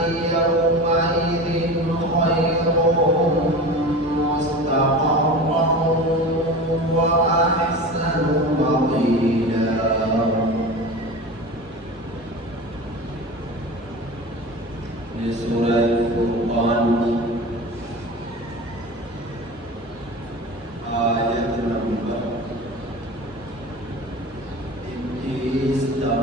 يومئذ خير مستقرا وأحسن مقيلا. یہ سورہ فرقان آیت نمبر 21 تک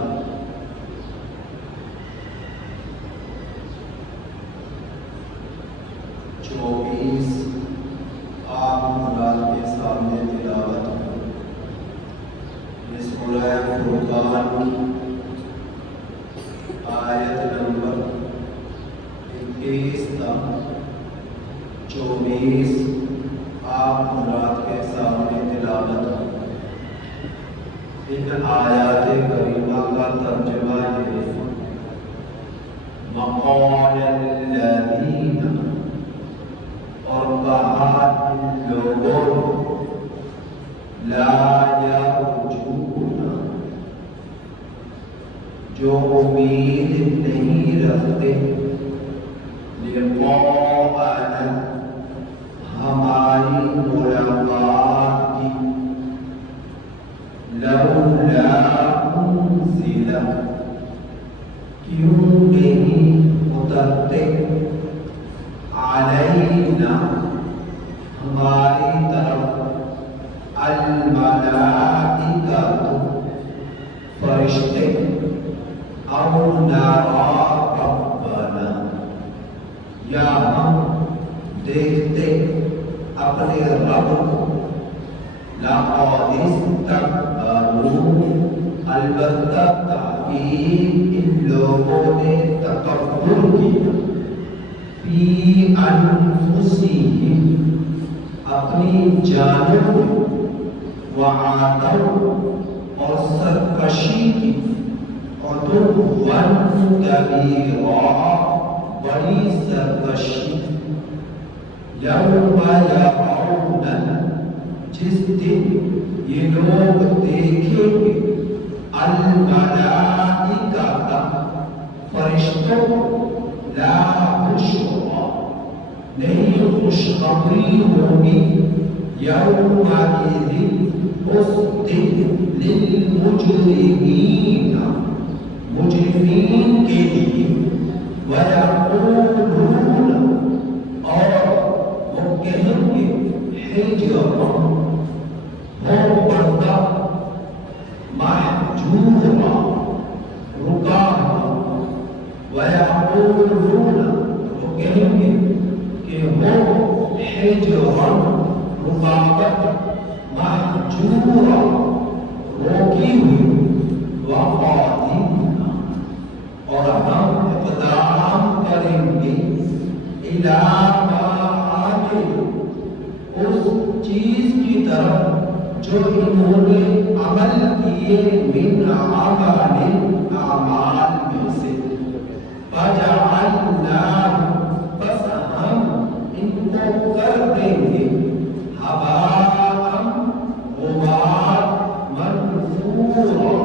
24 آپ حضرات کے سامنے تلاوت ہے. یہ سورہ فرقان آیت نمبر 21 تک 24 آپ حضرات کے سامنے تلاوت ہے. ان آیات کریمہ کا ترجمہ یہ ہے: وقال الذین، اور کہا ان لوگوں لا یرجون، جو امید نہیں رکھتے، لقاءنا، ہماری ملاقات کی، لولا انزل، کیوں نہیں اترتے، علینا، ہماری طرف، الملائکۃ، فرشتے، او نرا ربنا، یا ہم دیکھتے اپنے رب کو، لقد استكبروا، البتہ تحقیق ان لوگوں نے تکبر کیا، فی انفسہم، اپنی جانوں میں، وعاتوا، اور سرکشی کی، عتوا کبیرا، بڑی سرکشی. یوم یرون، جس دن یہ لوگ دیکھیں گے، الملائکۃ، فرشتوں، لا بشرا، نہیں خوشخبری ہوگی، یومئذ، اس دن، للمجرمین، مجرمین کے لیے، وَيَقُولُونَ، اور وہ کہیں گے، حجرا، ہو پردہ، محجورا، رکا ہوا، وَيَقُولُونَ، وہ کہیں گے کہ ہو حجرا، رکاوٹ، محجورا، روکی ہوئی، وقادمنا، اور ہم اقدام کریں گے، الی ما عملوا، اس چیز کی طرف جو انہوں نے عمل کیے، من عمل، اعمال میں سے، فجعلناہ، بس ہم ان کو کر دیں گے، ہباء، غبار، منثورا،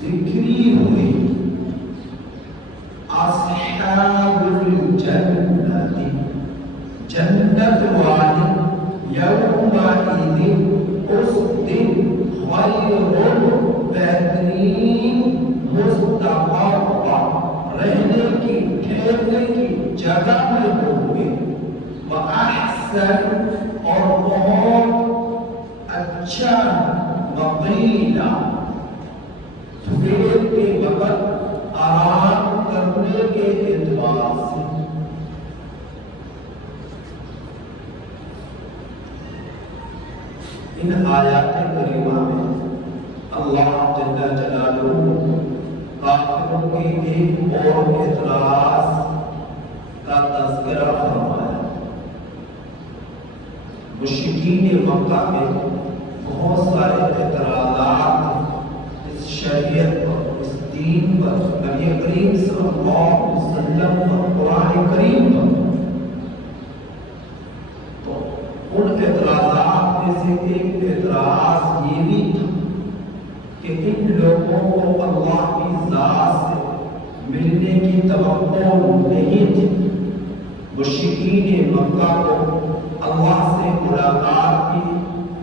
بکھری ہوئی. اصحاب الجنت، جنت والے، یومئذ، اس دن، خیر، بہترین، مستقرا، رہنے کی، ٹھہرنے کی جگہ میں ہوں گے، وَأَحْسَنُ، اور بہت اچھا، مقیلا، دیر کے وقت آرام کرنے کے اعتبار سے. ان آیات کریمہ میں اللہ جل جلالہ کافروں کے ایک اور اعتراض کا تذکرہ فرمایا. مشرکین مکہ میں بہت سارے اعتراضات اس شریعت پر، اس دین پر، نبی کریم صلی اللہ علیہ وسلم پر، قرآن کریم پر. تو ان اعتراضات میں سے ایک اعتراض یہ بھی تھا کہ ان لوگوں کو اللہ کی ذات سے ملنے کی توقع نہیں تھی۔ مشرکین مکہ کو اللہ سے ملاقات کی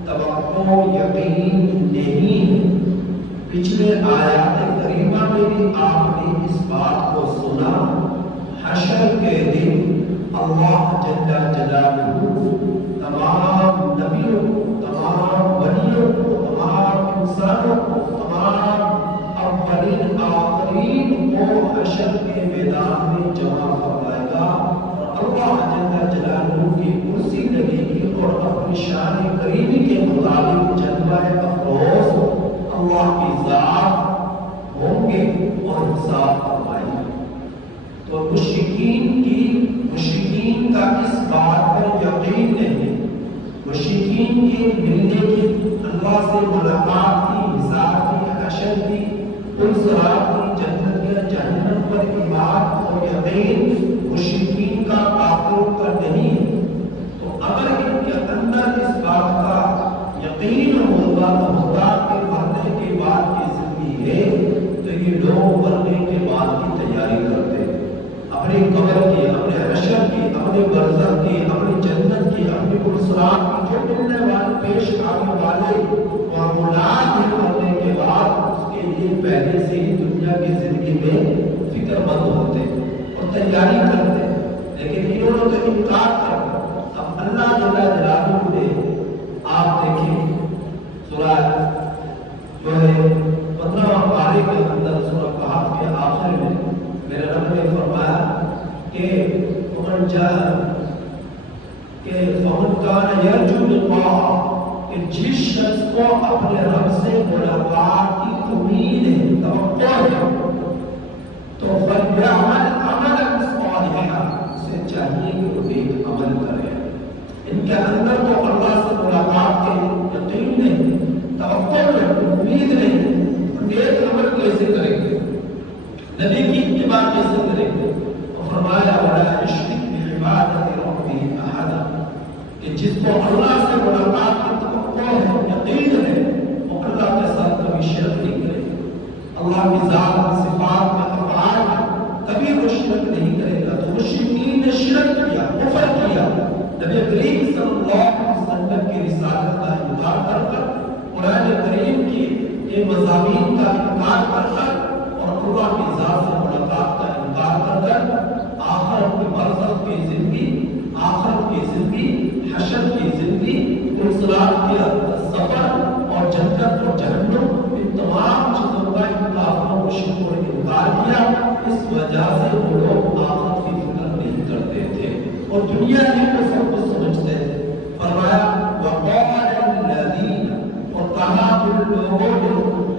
توقع یقین نہیں۔ پچھلے آیات کریمہ میں بھی آپ نے اس بات کو سنا۔ حشر کے دن اللہ جل جلالہ تمام نبیوں کو، تمام ولیوں کو، تمام انسانوں کو، تمام اولین آخرین کو حشر کے میدان میں جمع فرمائے گا، اور اللہ جل جلالہ کی کرسی لگے گی اور اپنی شان کریمی کے مطابق جلوہ افروز اللہ کی ذات ہوں گے اور حساب فرمائیں گے۔ تو مشرکین کا اس بات پر یقین نہیں۔ مشرکین کے ملنے کی، اللہ سے ملاقات کی، حساب کی، حشر کی، پرصراط کی، جنت یا جہنم پر ایمان اور یقین مشرکین کا کافروں کا نہیں ہے۔ تو اگر ان کے اندر اس بات کا یقین ہوگا کہ مرنے کے بعد کی زندگی ہے، تو یہ لوگ مرنے کے بعد کی تیاری کرتے ہیں، اپنے قبر کی، اپنے حشر کی، اپنے برزخ کی، اپنی جنت کی، اپنی پرصراط کی، جو ملنے والے پیش آنے والے معاملات ہیں مرنے کے بعد، اس کے لیے پہلے سے ہی دنیا کی زندگی میں فکر مند ہوتے ہیں اور تیاری کرتے ہیں۔ لیکن انہوں نے تو انکار کر دیا۔ اب اللہ جل جلالہ نے، آپ دیکھیں سورہ جو ہے 15واں پارے کے اندر سورہ کہف کے آخر میں میرے رب نے فرمایا کہ فمن کان یرجو لقاء، کہ جس شخص کو اپنے رب سے ملاقات کی امید ہے، توقع ہے، تو فلیعمل عملا صالحا، اسے چاہیے کہ وہ ایک عمل کرے۔ ان کے اندر تو اللہ سے ملاقات کے یقین نہیں، توقع نہیں، امید نہیں، نیک عمل کیسے کریں گے، نبی کی اتباع کیسے کریں گے؟ اور فرمایا ولا یشرک بعبادۃ ربہ احدا، کہ جس کو اللہ سے ملاقات کی توقع ہے، یقین ہے، وہ اللہ کے ساتھ کبھی شرک نہیں کرے گا، اللہ کی ذات، صفات میں، افعال میں کبھی وہ شرک نہیں کرے گا۔ تو مشرکین نے شرک کیا، کفر کیا، نبی کریم صلی اللہ علیہ وسلم کی رسالت کا انکار کر کر، قرآن کریم کی مضامین کا انکار کر کر، اور اللہ کی ذات سے ملاقات کا انکار کر کر، آخرت کی برزخ کی زندگی، آخرت کی زندگی، حشر کی زندگی، پرصراط کے سفر اور جنت اور جہنم، ان تمام چیزوں کا ان کافروں مشرکوں نے انکار کیا۔ اس وجہ سے وہ لوگ آخرت کی فکر نہیں کرتے تھے اور دنیا ہی کو سب کچھ سمجھتے تھے۔ فرمایا وقال الذین، اور کہا ان لوگوں نے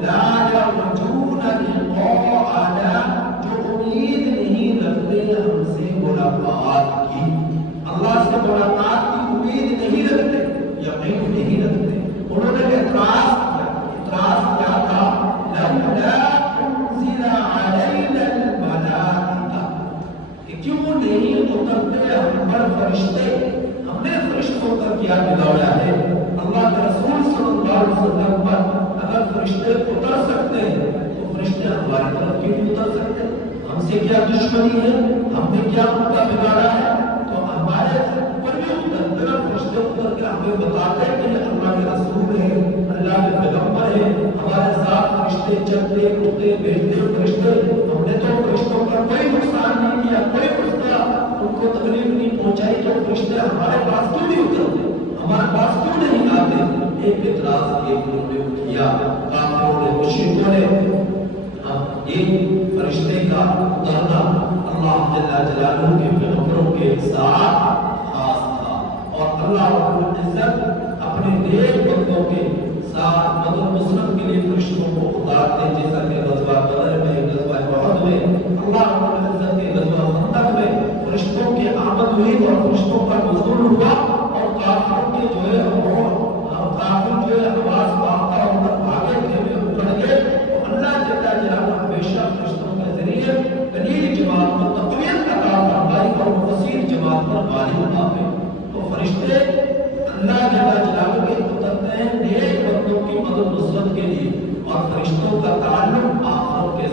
لا یرجون لقاءنا، جو امید نہیں رکھتے ہم سے ملاقات کی، اللہ سے ملاقات کی امید نہیں رکھتے، یقین نہیں رکھتے۔ انہوں نے اعتراض کیا، اعتراض کیا تھا؟ لولا انزل علینا الملائکہ، کہ کیوں نہیں اترتے ہم پر فرشتے؟ ہم نے فرشتوں کا کیا بگاڑا ہے؟ اللہ کے رسول صلی اللہ علیہ وسلم پر اگر فرشتے اتر سکتے ہیں تو فرشتے ہماری طرف کیوں نہیں اتر سکتے؟ ہم سے کیا دشمنی ہے؟ ہم نے کیا ان کا بگاڑا ہے؟ تو ہمارے اوپر بھی اتر، اگر فرشتے اتر کے ہمیں بتاتے ہیں کہ اللہ کے رسول ہے، اللہ کے پیغمبر ہے، ہمارے ساتھ فرشتے چلتے اٹھتے بیٹھتے فرشتے، ہم نے تو فرشتوں کا کوئی نقصان نہیں کیا، کوئی فرشتہ ان کو تکلیف نہیں پہنچائی، تو فرشتے ہمارے پاس کیوں نہیں اترتے، ہمارے پاس کیوں نہیں آتے؟ ایک اعتراض ایک انہوں نے کیا، کافروں نے، مشرکوں نے۔ ایک فرشتے کا اترنا اللہ جل جلالہ کے پیغمبروں کے ساتھ خاص تھا، اور اللہ رب العزت اپنے نیک بندوں کے ساتھ بدر مسلم کے لیے فرشتوں کو اتارتے، جیسا کہ غزوہ بدر میں، غزوہ احد میں، اللہ رب العزت کے غزوہ خندق میں فرشتوں کی آمد ہوئی اور فرشتوں کا نزول ہوا، اور کافروں کے جو ہے کافر جو ہے آواز پاتا اور بھاگے تھے، اکڑ گئے، اور اللہ جل جلالہ ہمیشہ فرشتوں کے ذریعے قلیل جماعت کو تقویت عطا فرمائی اور کثیر جماعت پر غالب آ گئے۔ تو فرشتے اللہ جل جلالہ کے اترتے ہیں نیک بندوں کی مدد نصرت کے لیے، اور فرشتوں کا تعلق آخرت کے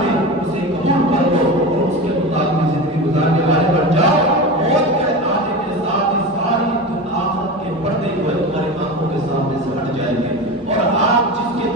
دے اسے قبول کر لو اور اس کے مطابق زندگی گزارنے والے بن جاؤ. موت کے آنے کے ساتھ ہی ساری آخرت کے پردے جو ہے تمہاری آنکھوں کے سامنے سے ہٹ جائیں گے اور آپ جس کے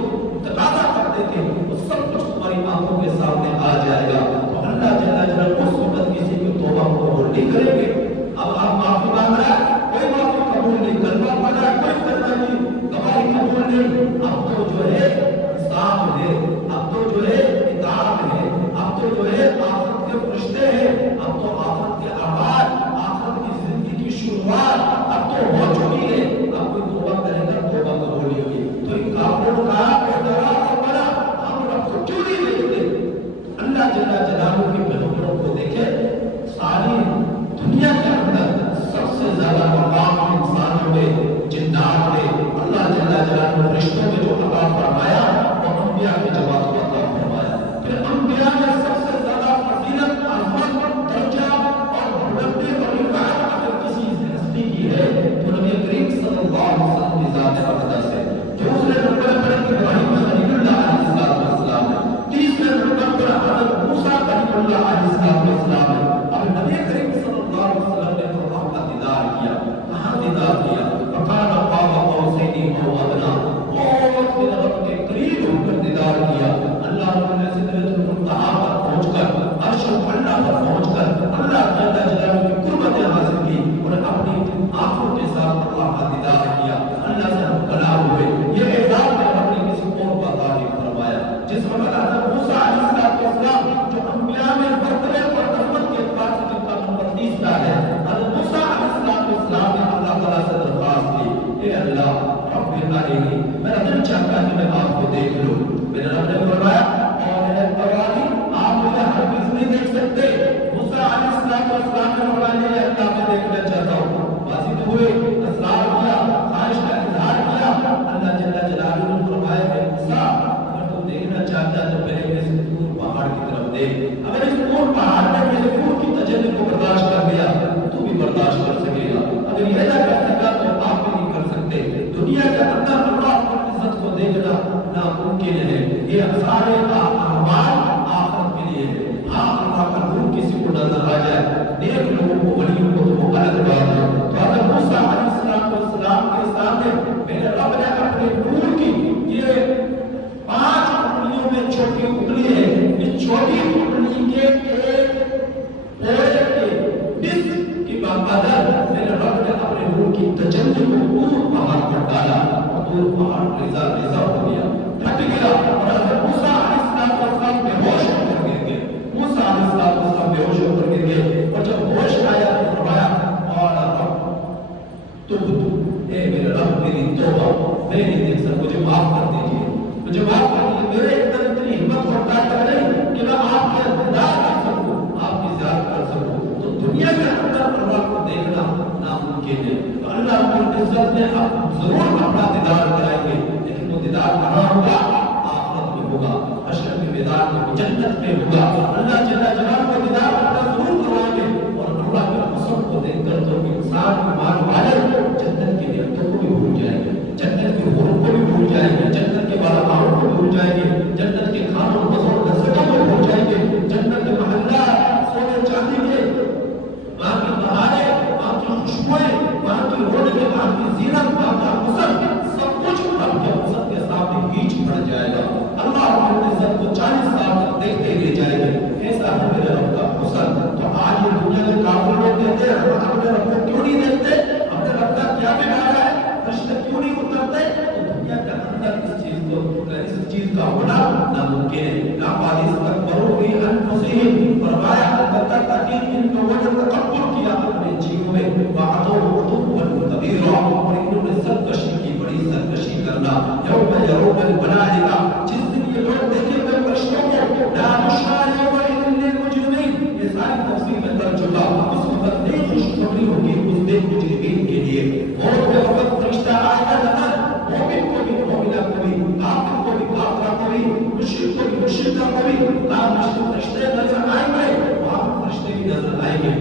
تقاضا کرتے تھے وہ سب کچھ تمہاری آنکھوں کے سامنے آ جائے گا. تو اللہ جل جلالہ اس وقت کسی کی توبہ قبول نہیں کریں گے. اب آپ معافی مانگ رہا ہے کوئی معافی قبول نہیں, کلمہ پڑھ رہا ہے کوئی کلمہ نہیں, گواہی قبول نہیں. اب تو جو ہے انصاف ہے, اب تو جو ہے اطاعت ہے, اب تو جو ہے آخرت کے فرشتے ہیں, اب تو آخرت کے اعمال, آخرت کی زندگی کی شروعات اب تو ہو چکی ہے. اب کوئی توبہ کرے گا توبہ قبول نہیں ہوگی. تو ان کافروں کو کہا ہم رب کو کیوں نہیں دیکھتے؟ اللہ جل جلالہ کے پیغمبروں کو دیکھے. ساری دنیا کے اندر سب سے زیادہ مقام انسانوں میں, جنات میں, اللہ جل جلالہ فرشتوں میں جو عطا فرمایا وہ انبیاء کی جماعت کو عطا فرمایا. پھر انبیاء میں سب سے زیادہ فضیلت, عظمت, درجہ اور بلندی اور رفعت اگر کسی ہستی کی ہے تو نبی کریم صلی اللہ علیہ وسلم کی ذات اقدس ہے. دوسرے نمبر پر ابراہیم خلیل اللہ علیہ السلام ہے. تیسرے نمبر پر حضرت موسیٰ کلیم اللہ علیہ السلام ہے. اب نبی کریم صلی اللہ علیہ وسلم نے اللہ کا دیدار کیا. کہاں دیدار کیا؟ فقال قاب قوسین او ادنی, بہت دن رب کے قریب ہو کر دیدار کیا. اللہ نے سدرۃ المنتہا پر پہنچ کر, عرش العلا پر پہنچ کر اللہ جل جلالہ کی قربت حاصل کی اور اپنی آنکھوں کے ساتھ اللہ کا دیدار کیا. اللہ سے ہم کلام ہوئے. یہ اعزاز میں ہم نے کسی اور کا تعریف فرمایا. جس وقت حضرت موسیٰ علیہ السلام جو انبیاء میں مرتبے اور رحمت کے اعتبار سے جن کا نمبر 30 ہے, حضرت موسیٰ علیہ السلام نے اللہ تعالیٰ سے درخواست کی, اے اللہ رب العالمین میرا دل چاہتا ہے کہ میں آپ کو دیکھ لوں. میرے رب نے فرمایا اور اے ابراہیم آپ مجھے ہرگز نہیں دیکھ سکتے. موسیٰ علیہ السلام نے فرمایا اے اللہ میں دیکھنا چاہتا ہوں. واضح ہوئے, اصرار کیا, خواہش کا اظہار کیا. اللہ جل جلالہ نے فرمایا اے موسیٰ اگر تو دیکھنا چاہتا ہے تو پہلے اس دور پہاڑ کی طرف دیکھ. اگر اس دور پہاڑ نے میرے دور کی تجلی کو برداشت کر لیا تو بھی برداشت کر سکے گا. اگر یہ نہ کر سکا تو آپ بھی نہیں کر سکتے. دنیا کے اندر اللہ کی عزت کو دیکھنا ناممکن ہے. یہ سارے اعمال آخرت کے لیے ہے. ہاں اللہ کا نور کسی کو نظر آ جائے, نیک لوگوں کو, ولیوں کو, تو وہ الگ بات ہے. تو حضرت موسیٰ علیہ السلام کے سامنے میرے رب نے اپنے نور کی یہ 5 انگلیوں میں چھوٹی انگلی ہے, اس چھوٹی انگلی کے ایک پورے کے نصف کی بقدر میرے رب نے اپنے نور کی تجلی کو دور پہاڑ پر ڈالا اور دور پہاڑ ریزہ ریزہ ہو گیا, پھٹ گیا. اور حضرت موسیٰ علیہ السلام بے ہوش ہو کر گر گئے. موسیٰ علیہ السلام بے ہوش ہو کر گر گئے اور جب ہوش آیا تو فرمایا اور رب تو اے میرے رب میری توبہ, میں نہیں دیکھ سکتا, مجھے معاف کر دیجیے, مجھے معاف کر دیجیے. میرے اندر اتنی ہمت اور طاقت نہیں کہ میں آپ کے دیدار کر سکوں, آپ کی زیارت کر سکوں. تو دنیا کے اندر اللہ کو دیکھنا ناممکن ہے. تو اللہ رب العزت نے اب ضرور اپنا دیدار کرائیں گے, لیکن وہ دیدار کہاں ہوگا؟ آخرت میں ہوگا, حشر کے میدان میں, جنت میں ہوگا. اللہ جل جلالہ کو دیدار اپنا ضرور کروائیں گے. اور اللہ کے حسن کو دیکھ کر تو انسان ایمان والے جنت کی نعمتوں کو بھی بھول جائیں گے, جنت کے حور کو بھی بھول جائیں گے, جنت کے بالاخانوں کو بھول جائیں گے, جنت کے کھانوں مزوں لذتوں کو بھول جائیں گے, جنت کے محلات سونے چاندی کے, وہاں کی بہاریں, وہاں کی خوشبوئیں, وہاں کی رونقیں, وہاں کی زینت, وہاں کا حسن, سب کچھ رب کے حسن کے سامنے ہیچ پڑ جائے گا. اللہ رب العزت کو 40 سال تک دیکھتے رہ جائیں گے. ایسا ہے میرے رب کا حسن. تو آج یہ دنیا کے کافر لوگ کہتے ہیں ہم اپنے رب کو کیوں نہیں دیکھتے, اپنے رب کا کیا بگاڑا ہے, فرشتے کیوں نہیں اترتے؟ تو دنیا کے اندر اس چیز کا ہونا ناممکن ہے. ناقابل تکبروا فی انفسہم, فرمایا البتہ تاکہ ان لوگوں نے تکبر کیا اپنے جیوں میں, وعدوا عدوا کبیرا, اور انہوں نے سرکشی کی, بڑی سرکشی کرنا. یوم یرون الملائکہ, جس دن یہ لوگ دیکھیں گے فرشتوں کو, لا بشریٰ یومئذ للمجرمین, یہ ساری تفصیل میں کر چکا. اس وقت نہیں خوشخبری ہوگی اس دن مجرمین کے لیے. موت کے وقت فرشتہ آئے گا نظر, مومن کو بھی, مومنہ کو بھی, کافر کو بھی, کافرہ کو بھی, مشرک کو بھی, مشرکہ کو بھی. فرشتے نظر آئیں گے, وہاں فرشتے بھی نظر آئیں گے.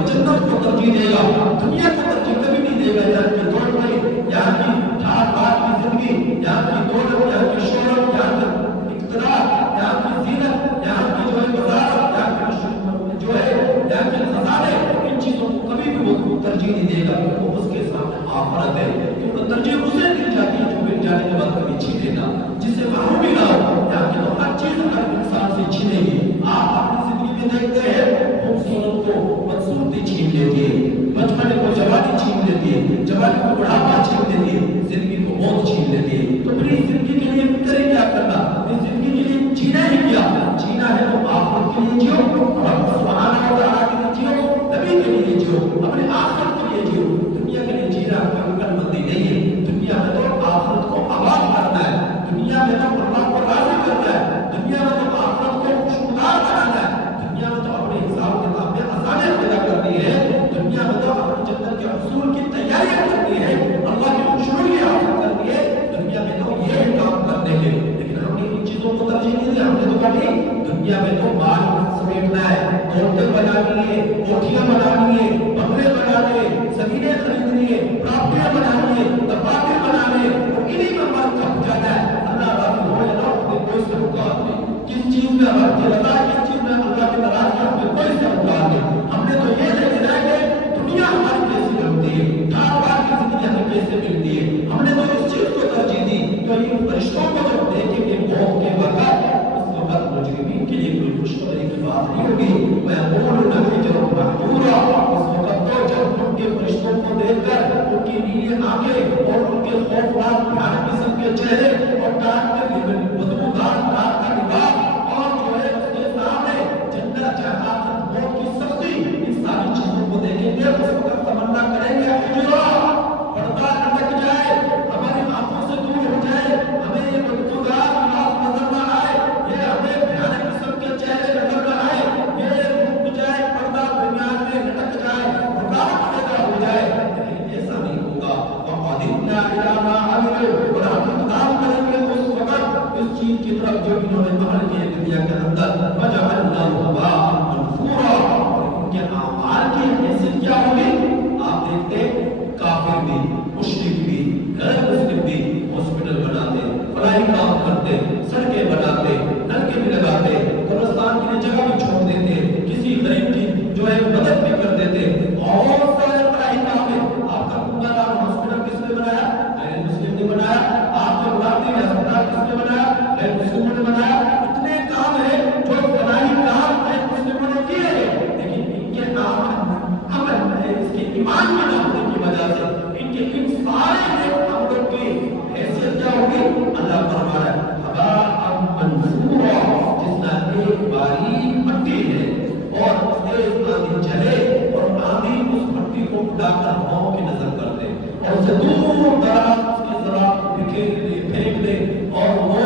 وہ جنت کو ترجیح دے گا، دنیا کو ترجیح کبھی نہیں دے گا۔ یہاں کی دوڑ میں، یہاں کی ٹھاٹ بات کی زندگی، یہاں کی دولت، یہاں کی شہرت، یہاں کی اقتدار، یہاں کی زینت، یہاں کی جو ہے وزارت، یہاں کی جو ہے یہاں کے خزانے، ان چیزوں کو کبھی بھی وہ ترجیح نہیں دے گا، کیونکہ وہ اس کے سامنے آخرت ہے۔ کیونکہ ترجیح اسے دی جاتی ہے جو مل جانے کے بعد کبھی چھینے گا، جسے معلوم ہی نہ ہو۔ یہاں کی تو ہر چیز ہر انسان سے چھینے گی۔ آپ اپنی زندگی میں دیکھتے ہیں خوبصورت کو بدصورتی چھین لیتی ہے، بچپنے کو جوانی چھین لیتی ہے، جوانی کو بڑھاپا چھین لیتی ہے، زندگی کو موت چھین لیتی ہے۔ تو پھر اس زندگی کے لیے فکر کیا کرنا، اس زندگی کے لیے جینا ہی کیا، جینا ہے تو آخرت کے لیے جیو، رب سبحانہ و تعالیٰ کے لیے جیو، نبی کے لیے جیو، اپنے آخرت کے لیے جیو۔ دنیا کے لیے جینا کوئی عقل مندی نہیں ہے۔ دنیا میں تو آخرت کو آباد کرنا ہے، دنیا میں تو اللہ کو راضی کرنا ہے، دنیا میں تو آخرت کو خوشگوار بنانا ہے، دنیا میں تو اپنے حساب کتاب میں آسانیاں پیدا کرنی ہے، دنیا میں تو اپنی جنت کے حصول کی تیاریاں کرنی ہے، اللہ کی خوشنودی حاصل کرنی ہے، دنیا میں تو یہ کام کرنے کے۔ لیکن ہم نے ان چیزوں کو ترجیح نہیں دی، ہم نے تو کہا دنیا میں تو مال سمیٹنا ہے، عورتیں بنانی ہے، کوٹھیاں بنانی ہے، بنگلے بنانے ہیں، زمینیں خریدنی ہے، پراپرٹیاں بنانی ہے، دفاتر بنانے ہیں، اور انہیں میں مال کھپ جانا ہے۔ اللہ راضی ہو یا نہ ہو، ہمیں کوئی سروکار نہیں۔ کس چیز میں اللہ کی رضا ہے، کس چیز میں اللہ کی ناراضگی، ہمیں کوئی سروکار نہیں۔ ہم نے تو یہ دیکھنا ہے کہ دنیا ہماری کیسی ملتی ہے، ٹھاٹ بات کی زندگی ہمیں کیسے ملتی ہے۔ ہم نے تو اس چیز کو ترجیح دی۔ تو ان فرشتوں کو جب دیکھیں گے موت کے وقت، اس وقت مجرمین کے لیے کوئی خوشخبری کی بات نہیں ہوگی۔ وَيَقُولُونَ حِجْرًا مَحْجُورًا، اس وقت تو جب ان کے فرشتوں کو دیکھ کر ان کی نیلی آنکھیں اور ان کے خوفناک بھیانک قسم کے چہرے اور ٹاٹ کے بدبودار ٹاٹ کا لباس اور جو ہے اس کے سامنے جنت، جہنم، موت کی سختی، ان ساری چیزوں کو دیکھیں گے، اس وقت تمنا کریں گے حجرا، پردہ لٹک جائے، ہماری آنکھوں سے دور ہو جائے، ہمیں یہ بدبودار لباس نظر نہ آئے، یہ ہمیں بھیانک قسم کے چہرے نظر نہ آئے، یہ رک جائے، پردہ درمیان میں لٹک جائے، رکاوٹ پیدا ہو جائے۔ لیکن ایسا نہیں ہوگا۔ وَقَدِمْنَا إِلَىٰ مَا عَمِلُوا، اور ہم اقدام کریں گے اس وقت اس چیز کی طرف جو انہوں نے عمل کیے دنیا کے اندر، وَجَعَلْنَاهُ هَبَاءً مَنثُورًا، اور ان کے اعمال کی حیثیت کیا ہوگی؟ آپ دیکھتے کافر بھی، مشرک بھی، غیر مسلم بھی ہاسپٹل بناتے، فلاحی کام کرتے، سڑکیں بناتے، نلکے بھی لگاتے، قبرستان کے لیے جگہ بھی چھوڑ دیتے، کسی غریب کی جو ہے مدد بھی کر دیتے، بہت سارے فلاحی کام ہیں۔ آپ کا کنگا دار ہاسپٹل کس نے بنایا؟ غیر مسلم نے بنایا۔ آپ کے غلامی ہسپتال کس نے بنایا؟ غیر مسلموں نے بنایا۔ اتنے کام ہیں جو فلاحی کام غیر مسلموں نے کیے ہیں، لیکن ان کے عمل میں اس کے ایمان کے نہ ہونے کی وجہ سے ان کے ان سارے عملوں کی حیثیت کیا ہوگی؟ اللہ فرما رہا ہے ہباء منثورا، جس طرح ایک باریک مٹی ہے اور تیز آندھی چلے اور آندھی اس مٹی کو اڑا کر ہواؤں کی نظر کر دے اور اسے دور دراز اس کے ذرا بکھیر دے، پھینک دے اور وہ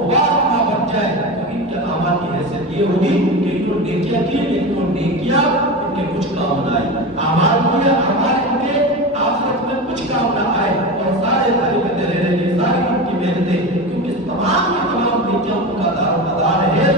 غبار نہ بن جائے۔ تو ان کے اعمال کی حیثیت یہ ہوگی کہ انہوں نے نیکیاں کی، لیکن وہ نیکیاں ان کے کچھ کام نہ آئی، اعمال کیا، اعمال ان کے آخرت میں کچھ کام نہ آئے، اور سارے طریقے رہنے کی ساری ان کی محنتیں، کیونکہ تمام کی تمام نیکیاں ان کا دار مدار ہے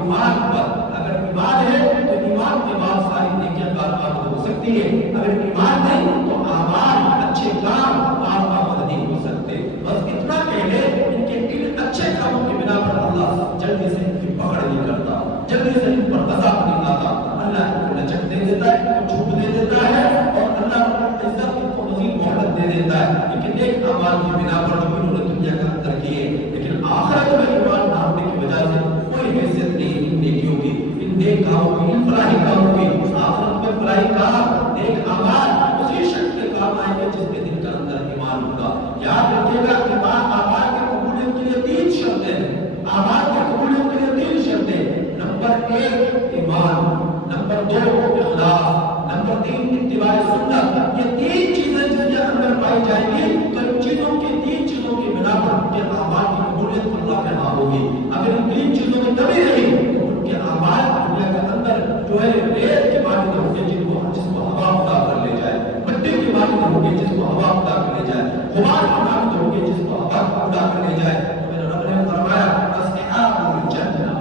ایمان پر۔ اگر ایمان ہے تو ایمان کے بعد ساری نیکیاں کارآمد ہو سکتی ہے، اگر ایمان نہیں تو اعمال، اچھے کام کارآمد نہیں ہو سکتے۔ بس اتنا کہنے، ان کے ان اچھے کاموں کی بنا پر اللہ جلدی سے ان کی پکڑ نہیں کرتا، جلدی سے ان پر عذاب نہیں آتا۔ اللہ ان کو لچک دے دیتا ہے، ان کو چھوٹ دے دیتا ہے، اور اللہ ان کو عزت، ان کو مزید مہلت دے دیتا ہے، لیکن ایک اعمال کی بنا پر جو انہوں نے دنیا کے اندر کیے، لیکن آخرت میں ایمان نہ ہونے کی وجہ سے کوئی حیثیت نہیں ان نیکیوں کی، ان نیک کاموں کی، ان فلاحی کاموں کی۔ آخرت میں فلاحی کام، نیک اعمال اسی شخص کے کام آئیں گے جس کے دل کے اندر ایمان ہوگا۔ یاد رکھیے گا ایمان، اعمال کی قبولیت کے لیے 3 شرطیں ہیں، اعمال کی قبولیت کے لیے 3 شرطیں۔ نمبر 1 ایمان، نمبر 2 اخلاص، نمبر 3 اتباع سنت۔ یہ 3 چیزیں جس کے اندر پائی جائیں گی تو ان چیزوں کی 3 چیزوں کی بنا پر ان کے اعمال کی قبولیت اللہ کے ہاں ہوگی۔ اگر ان 3 چیزوں میں کمی رہی تو ان کے اعمال دنیا کے اندر جو ہے ریت کی مانند ہوگی جس کو ہوا اڑا کر لے جائے، مٹی کی مانند ہوگی جس کو ہوا اڑا کر لے جائے، غبار کی مانند ہوگی جس کو ہوا اڑا کر لے جائے۔ تو میرے رب نے فرمایا اصحاب الجنہ،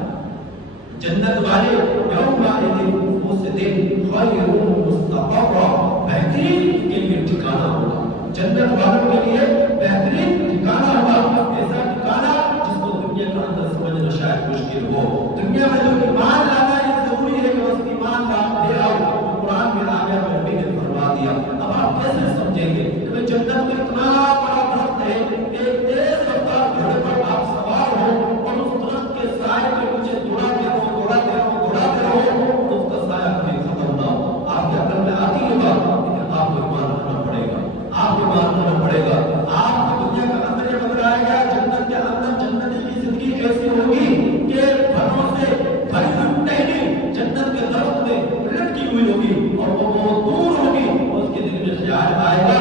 جنت والے یوم اس دن خیر مستقر، بہترین کے لیے ٹھکانہ ہوگا، جنت والوں کے لیے بہترین ٹھکانہ ہوگا، ایسا ٹھکانہ جس کو دنیا کے اندر سمجھنا شاید مشکل ہو۔ دنیا میں جو ایمان لانا ہے ضروری ہے کہ اس ایمان کا لے آؤ، قرآن میں آیا اور نبی نے فرما دیا۔ اب آپ کیسے سمجھیں گے کہ جنت میں اتنا بڑا درخت ہے، ایک تیز رفتار گھوڑے پر آپ سوار ہو اور اس درخت کے سائے کے نیچے دوڑاتے رہو، اس کا سایہ کبھی ختم نہ ہو۔ آپ کے عقل میں آتی ہے بات، لیکن آپ کو ایمان رکھنا پڑے گا، آپ کو ایمان رکھنا پڑے گا۔ آپ کو دنیا کا اندر یہ بتایا گیا جنت کے اندر جنت کی زندگی کیسی ہوگی کہ پھلوں سے بھری ہوئی ٹہنی جنت کے درخت میں لٹکی ہوئی ہوگی اور وہ بہت دور ہوگی، اور اس کے دل میں خیال آئے گا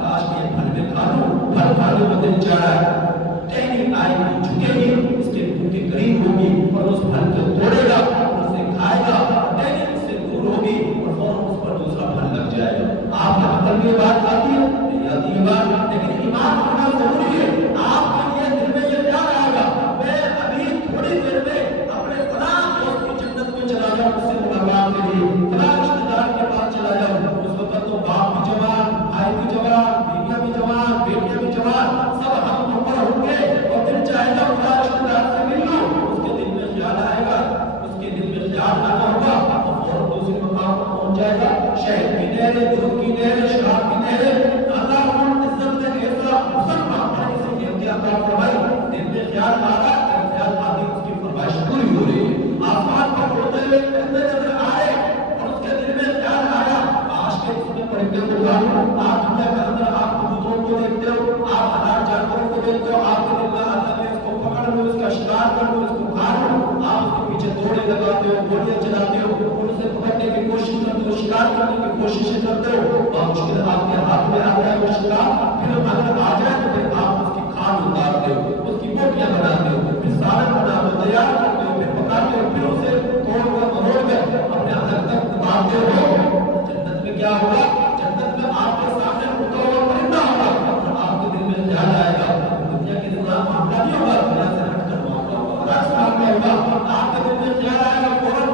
کاش یہ پھل میں کھا لوں، پھل کھانے کو دل چاہ رہا ہے، ٹہنی آئے گی، جھکے گی، اس کے منہ کے قریب ہوگی اور اس پھل کو توڑے گا، اسے کھائے گا، ٹہنی اس سے دور ہوگی اور فوراً اس پر دوسرا پھل لگ جائے گا۔ آپ کے عقل میں یہ بات آتی ہے، نہیں آتی یہ بات، لیکن ایمان ہونا ضروری ہے۔ آپ کے لیے دل میں یہ خیال آئے گا میں ابھی تھوڑی دیر میں اپنے فلاں دوست کی جنت میں چلا جاؤں، اس سے ملاقات کے لیے فلاں رشتہ دار کے پاس چلا جاؤں، اس وقت تو باپ بھی جوان، بھائی بھی جوان، بیویاں بھی جوان، بیٹیاں بھی جوان، سب ہم اوپر ہوں گے اور دل چاہے گا فلاں رشتہ دار سے مل لوں، اس کے دل میں خیال آئے گا، اس کے دل میں خیال آنا ہوگا اور دوسرے مقام پر پہنچ جائے گا۔ شہد کی نہریں، دودھ کی نہریں، شراب کی نہریں، اللہ رب العزت نے ایسا حسن مانگا اسے کہ کیا عطا فرمائی، دل میں خیال آ رہا ہے، خیال آتی اس کی فرمائش پوری ہو رہی ہے، آسمان پر اڑتے ہوئے پرندے نظر آئے اور اس کے دل میں خیال آیا کاش کے اس میں پرندے کو جانوں۔ آپ دنیا کے اندر آپ کبوتروں کو دیکھتے ہو، آپ ہزار جانوروں کو دیکھتے ہو، آپ کے دل میں آتا ہے اس کو پکڑ لوں، اس کا شکار کر لوں، اس کو کھا لوں، آپ اس کے پیچھے دوڑے لگاتے ہو، گولیاں چلاتے ہو، اسے پکڑنے کی کوشش کرتے ہو، شکار کرنے کی کوششیں کرتے ہو، اور مشکل آپ کے ہاتھ میں آتا ہے وہ شکار، پھر اگر آ جائے تو پھر آپ اس کی کھال اتارتے ہو، اس کی بوٹیاں بناتے ہو، پھر سالن بناتے ہو، تیار کرتے ہو، پھر پکاتے ہو، پھر اسے توڑ کر مروڑ کر اپنے اندر تک اتارتے ہو۔ جنت میں کیا ہوگا؟ جنت میں آپ کے سامنے اڑتا ہوا پرندہ ہوگا اور آپ کے دل میں خیال آئے گا دنیا کے ساتھ معاملہ نہیں ہوگا، دنیا سے ہٹ کر معاملہ ہوگا، راستہ میں ہوگا، آپ کے دل میں خیال آئے گا فوراً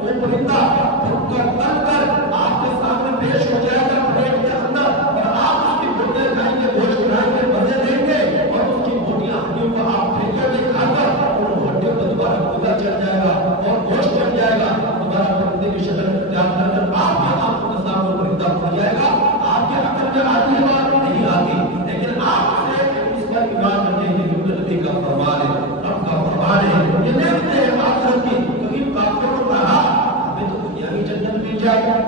وہ پرندہ اٹھ کر تل کر آپ کے سامنے پیش ہو جائے گا پلیٹ کے اندر اور آپ اس کی بوٹیاں کھائیں گے، گوشت کھائیں گے، مزے لیں گے اور اس کی بوٹیاں ہڈیوں کو آپ پھینکیں گے کھا کر اور وہ ہڈیوں کو دوبارہ گودا چڑھ جائے گا اور گوشت چڑھ جائے گا، دوبارہ پرندے کی شکل اختیار کر کر آپ کے آنکھوں کے سامنے پرندہ ہو جائے گا۔ آپ کے عقل میں آتی ہے بات نہیں آتی، لیکن آپ سے اس پر ایمان رکھیں گے کیونکہ نبی کا فرمان ہے، رب کا فرمان ہے، یہ نعمت ہے آخرت کی، کبھی کافروں کو کہا ہمیں تو دنیا کی جنت مل جائے،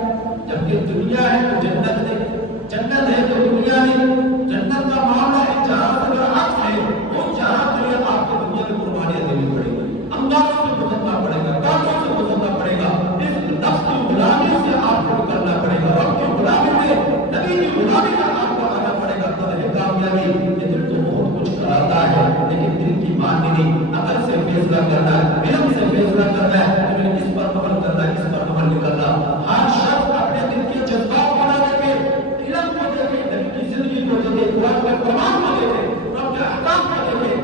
جبکہ دنیا ہے تو جنت نہیں، جنت ہے تو دنیا نہیں، جنت کا معاملہ ہے جہاں سے برعکس ہے، وہ جہاں کے لیے آپ کو دنیا میں قربانیاں دینی پڑے گی، اندازوں سے گزرنا پڑے گا، کاموں سے گزرنا پڑے گا، اس نفس کی غلامی سے آپ کو نکلنا پڑے گا، رب کی غلامی میں نبی کی غلامی کا آپ کو آنا پڑے گا، تب ہے کامیابی۔ یہ دل تو بہت کچھ کراتا ہے لیکن دل کی ماننی نہیں، عقل سے فیصلہ کرنا ہے، علم سے فیصلہ کرنا ہے، لیکن اس پر عمل کرنا ہے، اس پر عمل نہیں کرنا۔ ہر شخص اپنے دل کے جذبات کو نہ دیکھے، علم کو دیکھے، نبی کی زندگی کو دیکھے، قرآن کا فرمان